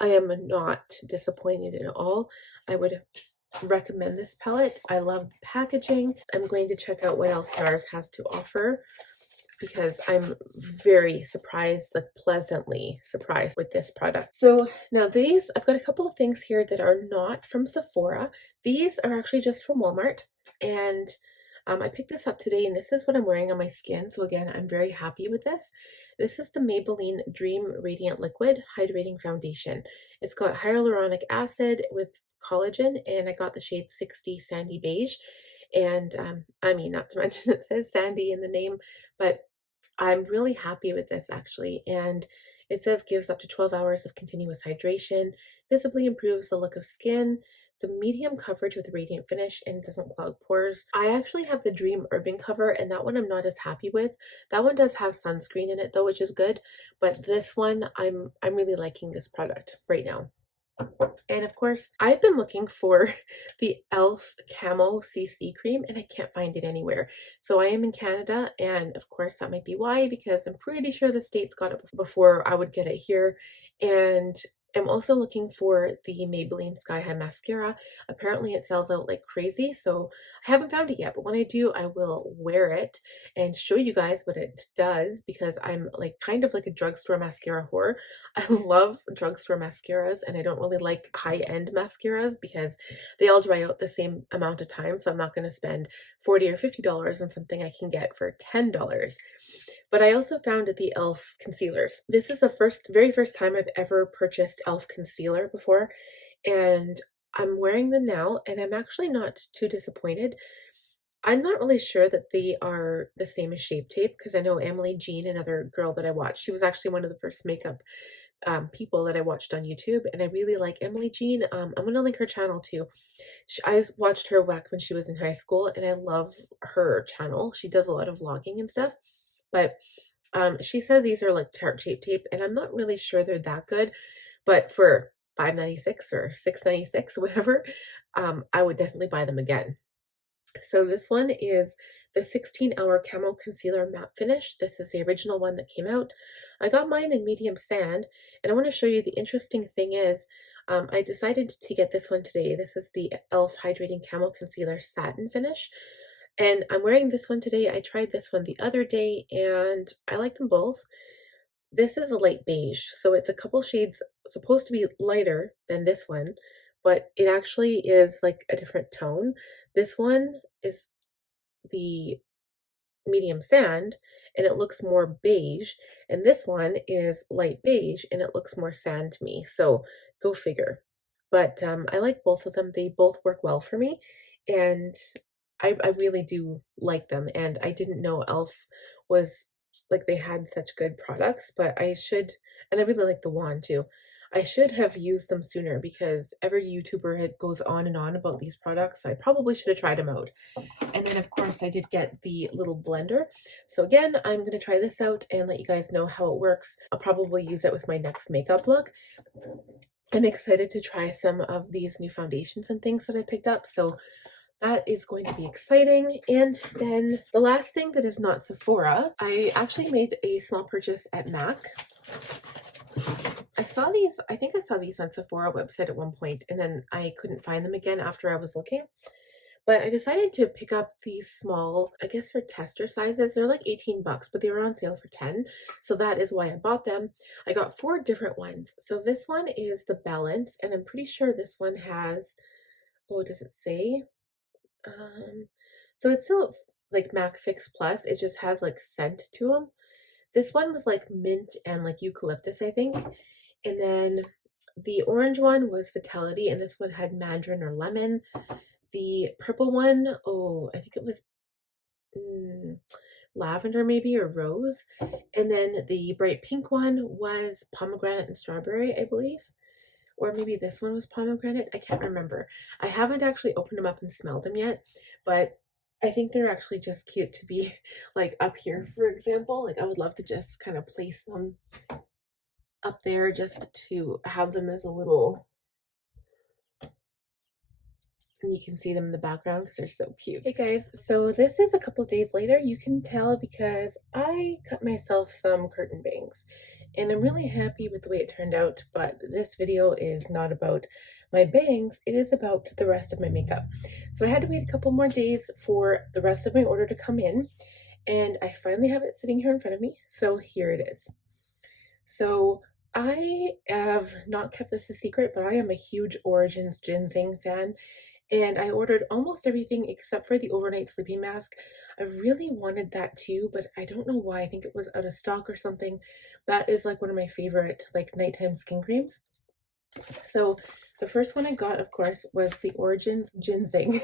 I am not disappointed at all. I would recommend this palette. I love the packaging. I'm going to check out what else NARS has to offer because I'm very surprised, like pleasantly surprised with this product. So now I've got a couple of things here that are not from Sephora. These are actually just from Walmart, and I picked this up today, and this is what I'm wearing on my skin. So again, I'm very happy with this. This is the Maybelline Dream Radiant Liquid Hydrating Foundation. It's got hyaluronic acid with collagen, and I got the shade 60 Sandy Beige. And I mean, not to mention it says Sandy in the name, but I'm really happy with this actually. And it says gives up to 12 hours of continuous hydration, visibly improves the look of skin. It's a medium coverage with a radiant finish and doesn't clog pores. I actually have the Dream Urban cover, and that one I'm not as happy with. That one does have sunscreen in it though, which is good. But this one, I'm really liking this product right now. And of course, I've been looking for the e.l.f. Camo CC cream, and I can't find it anywhere. So I am in Canada, and of course that might be why, because I'm pretty sure the States got it before I would get it here. And I'm also looking for the Maybelline Sky High Mascara. Apparently it sells out like crazy, so I haven't found it yet, but when I do, I will wear it and show you guys what it does, because I'm like kind of like a drugstore mascara whore. I love drugstore mascaras, and I don't really like high-end mascaras because they all dry out the same amount of time, so I'm not going to spend $40 or $50 on something I can get for $10. But I also found the e.l.f. concealers. This is the very first time I've ever purchased used e.l.f. concealer before, and I'm wearing them now, and I'm actually not too disappointed. I'm not really sure that they are the same as Shape Tape, because I know Emily Jean, another girl that I watched, she was actually one of the first makeup people that I watched on YouTube, and I really like Emily Jean. I'm gonna link her channel too. I watched her back when she was in high school, and I love her channel. She does a lot of vlogging and stuff, but she says these are like Tarte Shape Tape, and I'm not really sure they're that good, but for $5.96 or $6.96, whatever, I would definitely buy them again. So this one is the 16-hour Camo Concealer Matte Finish. This is the original one that came out. I got mine in medium sand, and I want to show you the interesting thing is, I decided to get this one today. This is the e.l.f. Hydrating Camo Concealer Satin Finish, and I'm wearing this one today. I tried this one the other day, and I like them both. This is a light beige, so it's a couple shades supposed to be lighter than this one, but it actually is like a different tone. This one is the medium sand and it looks more beige, and this one is light beige and it looks more sand to me, so go figure. But I like both of them. They both work well for me, and I really do like them, and I didn't know e.l.f. was like they had such good products, but I should, and I really like the wand too. I should have used them sooner, because every YouTuber goes on and on about these products, so I probably should have tried them out. And then of course I did get the little blender. So again, I'm going to try this out and let you guys know how it works. I'll probably use it with my next makeup look. I'm excited to try some of these new foundations and things that I picked up, so that is going to be exciting. And then the last thing that is not Sephora, I actually made a small purchase at MAC. I saw these, I think I saw these on Sephora website at one point, and then I couldn't find them again after I was looking. But I decided to pick up these small, I guess they're tester sizes. They're like 18 bucks, but they were on sale for 10. So that is why I bought them. I got 4 different ones. So this one is the Balance, and I'm pretty sure this one has, oh, does it say? So it's still like MAC Fix Plus. It just has like scent to them. This one was like mint and like eucalyptus, I think. And then the orange one was Vitality, and this one had mandarin or lemon. The purple one, oh, I think it was lavender maybe, or rose. And then the bright pink one was pomegranate and strawberry, I believe. Or maybe this one was pomegranate. I can't remember. I haven't actually opened them up and smelled them yet, but I think they're actually just cute to be like up here, for example. Like I would love to just kind of place them up there just to have them as a little, and you can see them in the background because they're so cute. Hey guys, so this is a couple days later. You can tell because I cut myself some curtain bangs, and I'm really happy with the way it turned out, but this video is not about my bangs, it is about the rest of my makeup. So I had to wait a couple more days for the rest of my order to come in, and I finally have it sitting here in front of me, so here it is. So I have not kept this a secret, but I am a huge Origins ginseng fan, and I ordered almost everything except for the overnight sleeping mask. I really wanted that too, but I don't know why. I think it was out of stock or something. That is like one of my favorite like nighttime skin creams. So the first one I got, of course, was the Origins Ginseng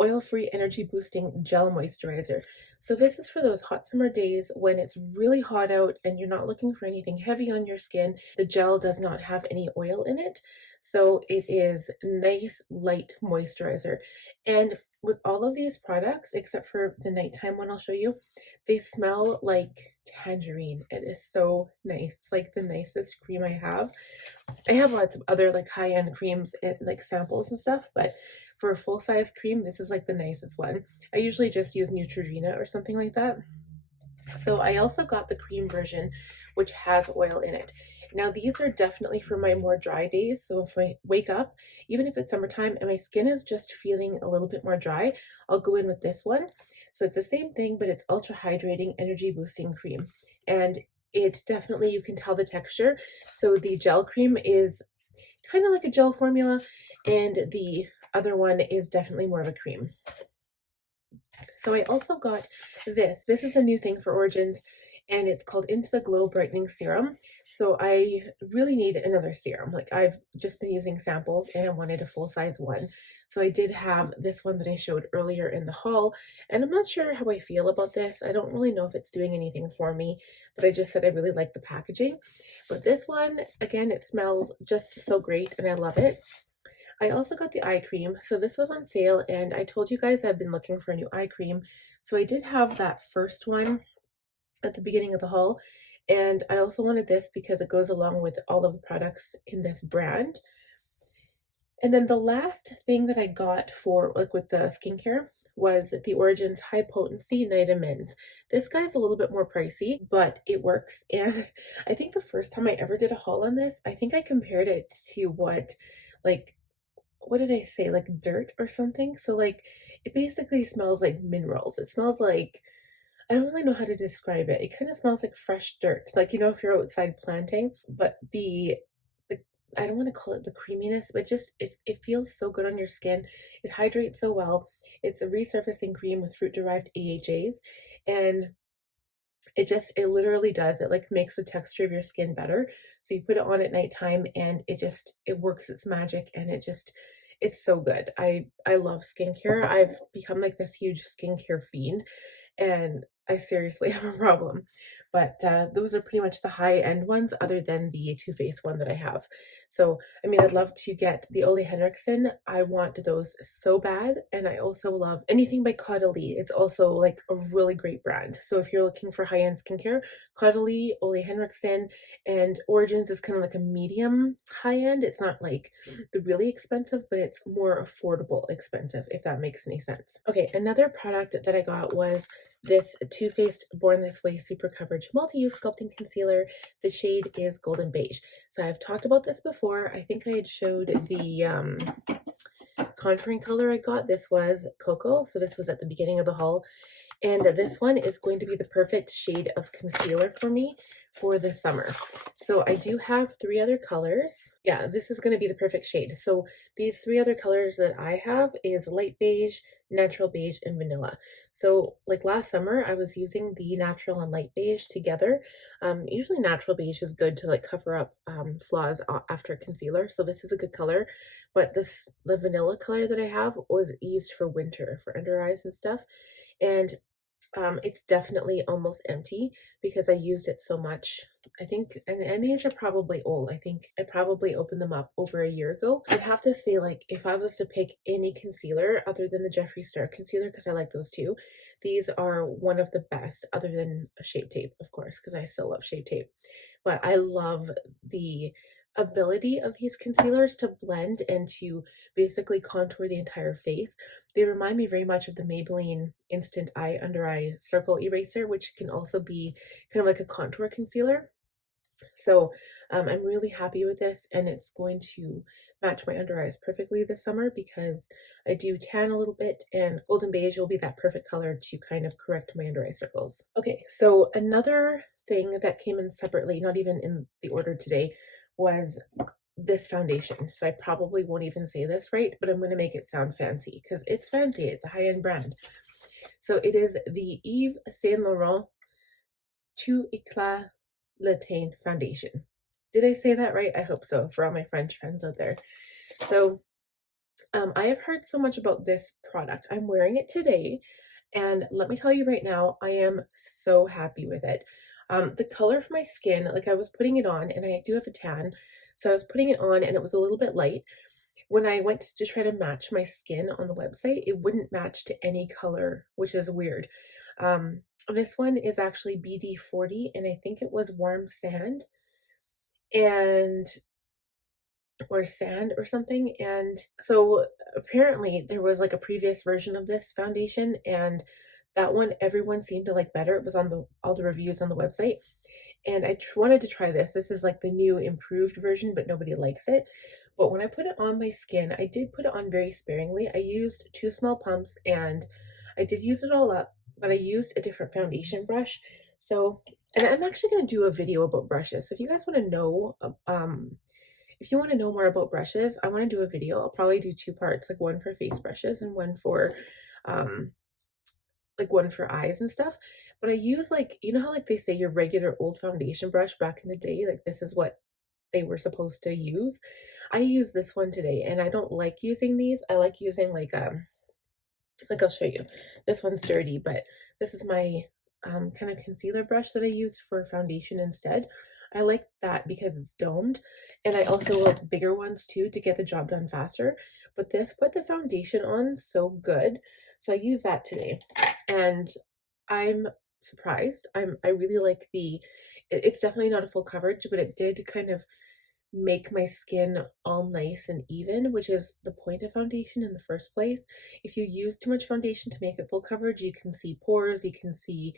Oil-Free Energy Boosting Gel Moisturizer. So this is for those hot summer days when it's really hot out and you're not looking for anything heavy on your skin. The gel does not have any oil in it, so it is nice, light moisturizer. And with all of these products, except for the nighttime one I'll show you, they smell like tangerine. It is so nice. It's like the nicest cream I have. I have lots of other like high-end creams and like samples and stuff, but for a full-size cream, this is like the nicest one. I usually just use Neutrogena or something like that. So I also got the cream version, which has oil in it. Now these are definitely for my more dry days. So if I wake up, even if it's summertime and my skin is just feeling a little bit more dry, I'll go in with this one. So it's the same thing, but it's ultra hydrating, energy boosting cream. And it definitely, you can tell the texture. So the gel cream is kind of like a gel formula, and the other one is definitely more of a cream. So I also got this. This is a new thing for Origins. and it's called Into the Glow Brightening Serum. So I really need another serum. Like, I've just been using samples and I wanted a full-size one. So I did have this one that I showed earlier in the haul, and I'm not sure how I feel about this. I don't really know if it's doing anything for me, but I just said I really like the packaging. But this one, again, it smells just so great and I love it. I also got the eye cream. So this was on sale, and I told you guys I've been looking for a new eye cream. So I did have that first one at the beginning of the haul, and I also wanted this because it goes along with all of the products in this brand. And then the last thing that I got for, like, with the skincare was the Origins High Potency Night Amends. This guy's a little bit more pricey, but it works. And I think the first time I ever did a haul on this, I think I compared it to like, what did I say? Like dirt or something? So, like, it basically smells like minerals. It smells like, I don't really know how to describe it. It kind of smells like fresh dirt. Like, you know, if you're outside planting, but the I don't want to call it the creaminess, but just it feels so good on your skin. It hydrates so well. It's a resurfacing cream with fruit derived AHAs, and it literally does. It like makes the texture of your skin better. So you put it on at nighttime and it works its magic, and it's so good. I love skincare. I've become like this huge skincare fiend, and I seriously have a problem. But those are pretty much the high end ones, other than the Too Faced one that I have. So, I mean, I'd love to get the Ole Henriksen. I want those so bad. And I also love anything by Cuddly. It's also like a really great brand. So if you're looking for high end skincare, Cuddly, Ole Henriksen, and Origins is kind of like a medium high end. It's not like the really expensive, but it's more affordable expensive, if that makes any sense. Okay, another product that I got was this Too Faced Born This Way Super Coverage Multi-Use Sculpting Concealer. The shade is Golden Beige. So I've talked about this before. I think I had showed the contouring color I got. This was Cocoa, so this was at the beginning of the haul. And this one is going to be the perfect shade of concealer for me for the summer. So I do have 3 other colors. Yeah, this is going to be the perfect shade. So these 3 other colors that I have is light beige, natural beige, and vanilla. So like last summer, I was using the natural and light beige together. Usually natural beige is good to like cover up flaws after concealer. So this is a good color. But the vanilla color that I have was used for winter, for under eyes and stuff. And it's definitely almost empty because I used it so much. I think, and these are probably old. I think I probably opened them up over a year ago. I'd have to say, like, if I was to pick any concealer other than the Jeffree Star concealer, because I like those too, these are one of the best, other than Shape Tape, of course, because I still love Shape Tape. But I love the ability of these concealers to blend and to basically contour the entire face. They remind me very much of the Maybelline Instant Eye Under Eye Circle Eraser, which can also be kind of like a contour concealer. So I'm really happy with this, and it's going to match my under eyes perfectly this summer because I do tan a little bit, and Golden Beige will be that perfect color to kind of correct my under eye circles. Okay, so another thing that came in separately, not even in the order today, was this foundation. So I probably won't even say this right, but I'm going to make it sound fancy because it's fancy. It's a high-end brand. So it is the Yves Saint Laurent Tout Éclat Le Teint Foundation. Did I say that right? I hope so, for all my French friends out there. So I have heard so much about this product. I'm wearing it today, and let me tell you right now, I am so happy with it. The color of my skin, like, I was putting it on, and I do have a tan, so I was putting it on and it was a little bit light. When I went to try to match my skin on the website, it wouldn't match to any color, which is weird. This one is actually BD40, and I think it was warm sand and or sand or something. And so apparently there was like a previous version of this foundation, and that one everyone seemed to like better. It was on all the reviews on the website, and I wanted to try this. This is like the new improved version, but nobody likes it. But when I put it on my skin, I did put it on very sparingly. I used 2 small pumps, and I did use it all up, but I used a different foundation brush. So, and I'm actually going to do a video about brushes. So if you guys want to know, if you want to know more about brushes, I want to do a video. I'll probably do 2 parts, like one for face brushes and one for like one for eyes and stuff, but I use like, you know how like they say your regular old foundation brush back in the day, like this is what they were supposed to use. I use this one today and I don't like using these. I like using like I'll show you. This one's dirty, but this is my kind of concealer brush that I use for foundation instead. I like that because it's domed, and I also like bigger ones too to get the job done faster. But this put the foundation on so good, so I use that today, and I'm surprised. I really like it's definitely not a full coverage, but it did kind of make my skin all nice and even, which is the point of foundation in the first place. If you use too much foundation to make it full coverage, you can see pores, you can see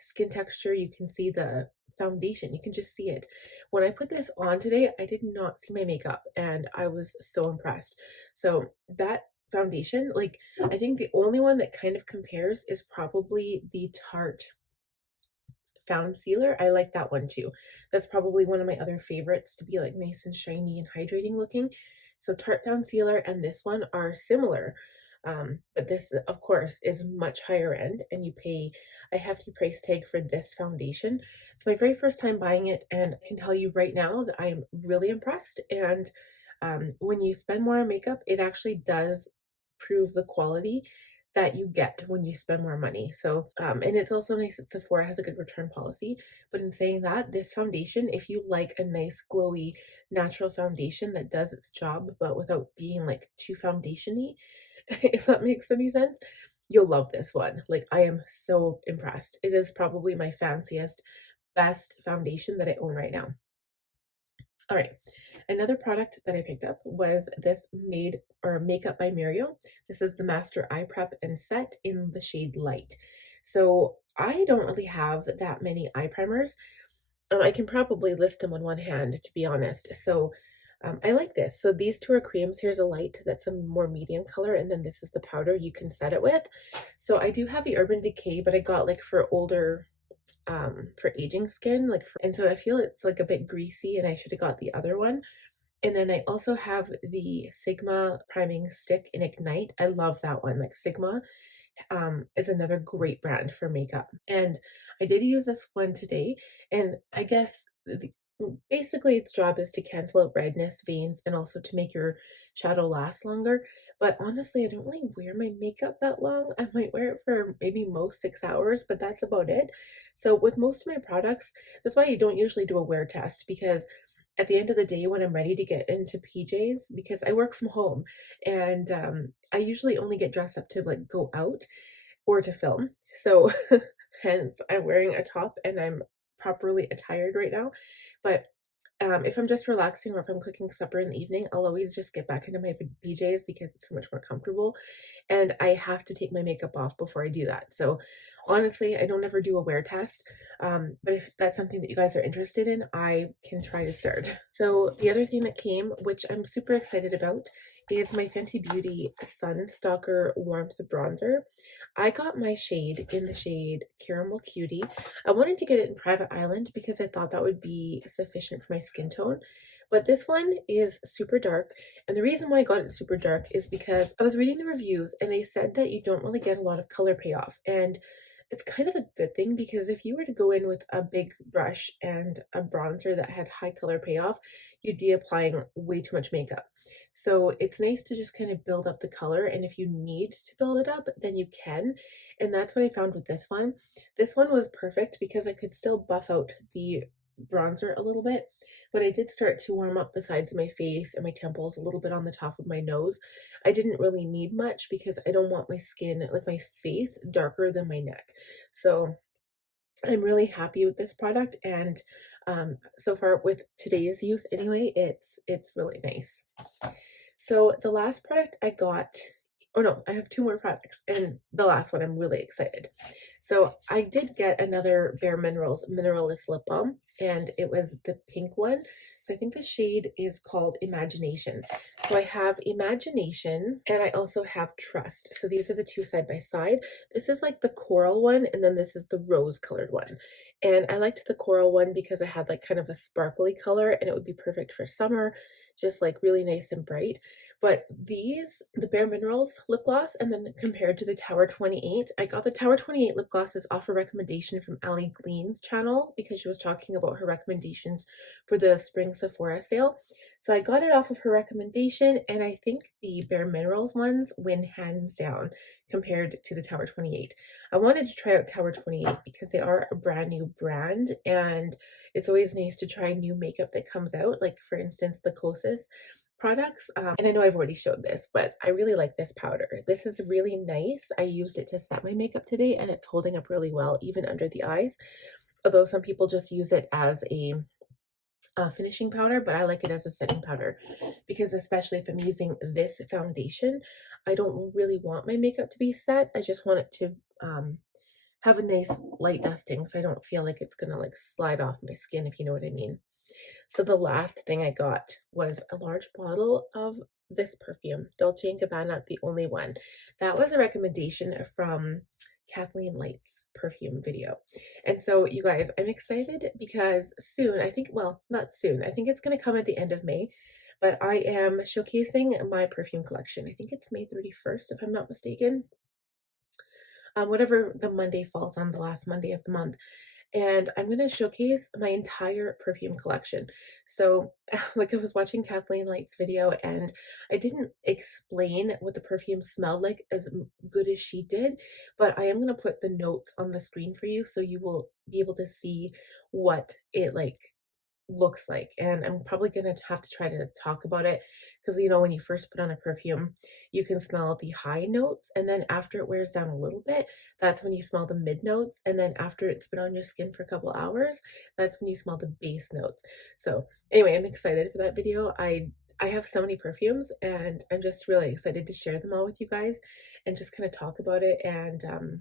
skin texture, you can see the foundation, you can just see it. When I put this on today, I did not see my makeup and I was so impressed. So that foundation, like I think the only one that kind of compares is probably the Tarte Found Sealer. I like that one too. That's probably one of my other favorites to be like nice and shiny and hydrating looking. So Tarte Found Sealer and this one are similar. But this, of course, is much higher end and you pay a hefty price tag for this foundation. It's my very first time buying it and I can tell you right now that I am really impressed. And when you spend more on makeup, it actually does prove the quality that you get when you spend more money. So, and it's also nice that Sephora has a good return policy. But in saying that, this foundation, if you like a nice, glowy, natural foundation that does its job, but without being like too foundation-y, if that makes any sense, you'll love this one. Like, I am so impressed. It is probably my fanciest, best foundation that I own right now. All right, another product that I picked up was this Made or Makeup by Mario. This is the Master Eye Prep and Set in the shade Light. So I don't really have that many eye primers. I can probably list them on one hand, to be honest. So I like this. So these two are creams. Here's a light that's a more medium color, and then this is the powder you can set it with. So I do have the Urban Decay, but I got like for older for aging skin, and so I feel it's like a bit greasy and I should have got the other one. And then I also have the Sigma priming stick in Ignite. I love that one. Like Sigma is another great brand for makeup, and I did use this one today, and I guess basically its job is to cancel out redness, veins, and also to make your shadow last longer. But honestly, I don't really wear my makeup that long. I might wear it for maybe most 6 hours, but that's about it. So with most of my products, that's why you don't usually do a wear test, because at the end of the day, when I'm ready to get into PJs, because I work from home and I usually only get dressed up to like go out or to film. So hence I'm wearing a top and I'm properly attired right now. But if I'm just relaxing or if I'm cooking supper in the evening, I'll always just get back into my PJs because it's so much more comfortable. And I have to take my makeup off before I do that. So honestly, I don't ever do a wear test. But if that's something that you guys are interested in, I can try to start. So the other thing that came, which I'm super excited about, is my Fenty Beauty Sun Stalker Warmth Bronzer. I got my shade in the shade Caramel Cutie. I wanted to get it in Private Island because I thought that would be sufficient for my skin tone. But this one is super dark. And the reason why I got it super dark is because I was reading the reviews and they said that you don't really get a lot of color payoff. And it's kind of a good thing because if you were to go in with a big brush and a bronzer that had high color payoff, you'd be applying way too much makeup. So it's nice to just kind of build up the color, and if you need to build it up, then you can. And that's what I found with this one. This one was perfect because I could still buff out the bronzer a little bit, but I did start to warm up the sides of my face and my temples, a little bit on the top of my nose. I didn't really need much because I don't want my skin, like my face, darker than my neck. So I'm really happy with this product, and so far with today's use anyway, it's really nice. So the last product I got, oh no, I have two more products, and the last one I'm really excited. So I did get another Bare Minerals Mineralist lip balm, and it was the pink one. So I think the shade is called Imagination. So I have Imagination and I also have Trust. So these are the two side by side. This is like the coral one, and then this is the rose colored one. And I liked the coral one because it had like kind of a sparkly color and it would be perfect for summer, just like really nice and bright. But these, the Bare Minerals lip gloss, and then compared to the Tower 28, I got the Tower 28 lip glosses off a recommendation from Ali Glean's channel because she was talking about her recommendations for the Spring Sephora sale. So I got it off of her recommendation, and I think the Bare Minerals ones win hands down compared to the Tower 28. I wanted to try out Tower 28 because they are a brand new brand, and it's always nice to try new makeup that comes out, like for instance the Cosas products. And I know I've already showed this, but I really like this powder. This is really nice. I used it to set my makeup today, and it's holding up really well even under the eyes, although some people just use it as a finishing powder, but I like it as a setting powder because especially if I'm using this foundation, I don't really want my makeup to be set. I just want it to have a nice light dusting so I don't feel like it's gonna like slide off my skin, if you know what I mean. So the last thing I got was a large bottle of this perfume, Dolce & Gabbana, the only one. That was a recommendation from Kathleen Light's perfume video. And so you guys, I'm excited because soon, I think, well, not soon, I think it's going to come at the end of May, but I am showcasing my perfume collection. I think it's May 31st, if I'm not mistaken. Whatever the Monday falls on, the last Monday of the month. And I'm going to showcase my entire perfume collection. So like I was watching Kathleen Light's video and I didn't explain what the perfume smelled like as good as she did, but I am going to put the notes on the screen for you so you will be able to see what it like looks like. And I'm probably gonna have to try to talk about it because you know when you first put on a perfume you can smell the high notes, and then after it wears down a little bit, that's when you smell the mid notes, and then after it's been on your skin for a couple hours, that's when you smell the base notes. So anyway, I'm excited for that video. I have so many perfumes and I'm just really excited to share them all with you guys and just kind of talk about it. And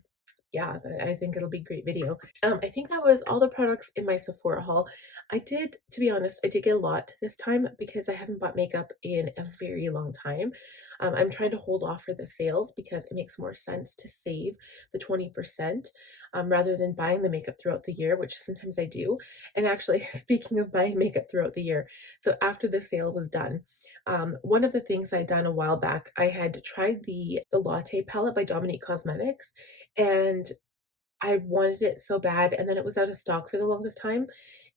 yeah, I think it'll be a great video. I think that was all the products in my Sephora haul. To be honest, I did get a lot this time because I haven't bought makeup in a very long time. I'm trying to hold off for the sales because it makes more sense to save the 20% rather than buying the makeup throughout the year, which sometimes I do. And actually, speaking of buying makeup throughout the year, so after the sale was done, one of the things I'd done a while back, I had tried the Latte palette by Dominique Cosmetics, and I wanted it so bad, and then it was out of stock for the longest time.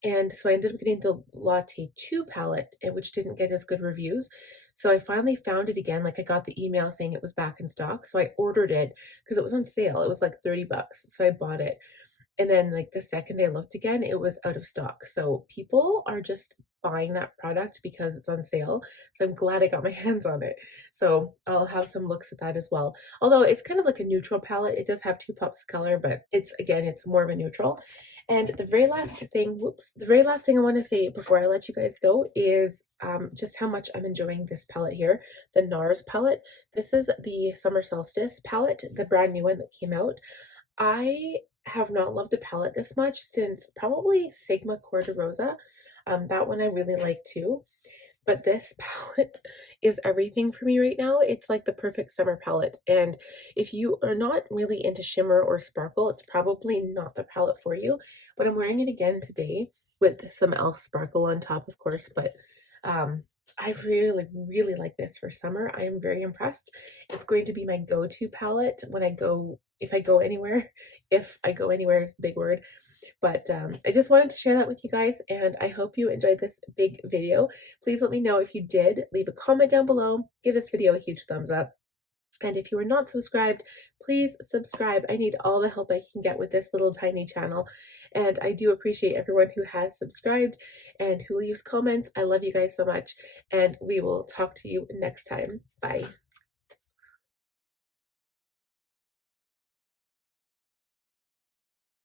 And so I ended up getting the Latte 2 palette, which didn't get as good reviews. So I finally found it again. Like I got the email saying it was back in stock. So I ordered it because it was on sale. It was like 30 bucks. So I bought it. And then like the second I looked again, it was out of stock. So people are just buying that product because it's on sale. So I'm glad I got my hands on it. So I'll have some looks with that as well. Although it's kind of like a neutral palette. It does have 2 pops of color, but it's more of a neutral. And the very last thing, I want to say before I let you guys go is just how much I'm enjoying this palette here, the Nars palette. This is the Summer Solstice palette, the brand new one that came out. I have not loved a palette this much since probably Sigma Cor de Rosa. That one I really like too. But this palette is everything for me right now. It's like the perfect summer palette. And if you are not really into shimmer or sparkle, it's probably not the palette for you. But I'm wearing it again today with some e.l.f. sparkle on top, of course. But I really, really like this for summer. I am very impressed. It's going to be my go-to palette when if I go anywhere. If I go anywhere is a big word. But I just wanted to share that with you guys, and I hope you enjoyed this big video. Please let me know if you did. Leave a comment down below. Give this video a huge thumbs up. And if you are not subscribed, please subscribe. I need all the help I can get with this little tiny channel. And I do appreciate everyone who has subscribed and who leaves comments. I love you guys so much. And we will talk to you next time. Bye.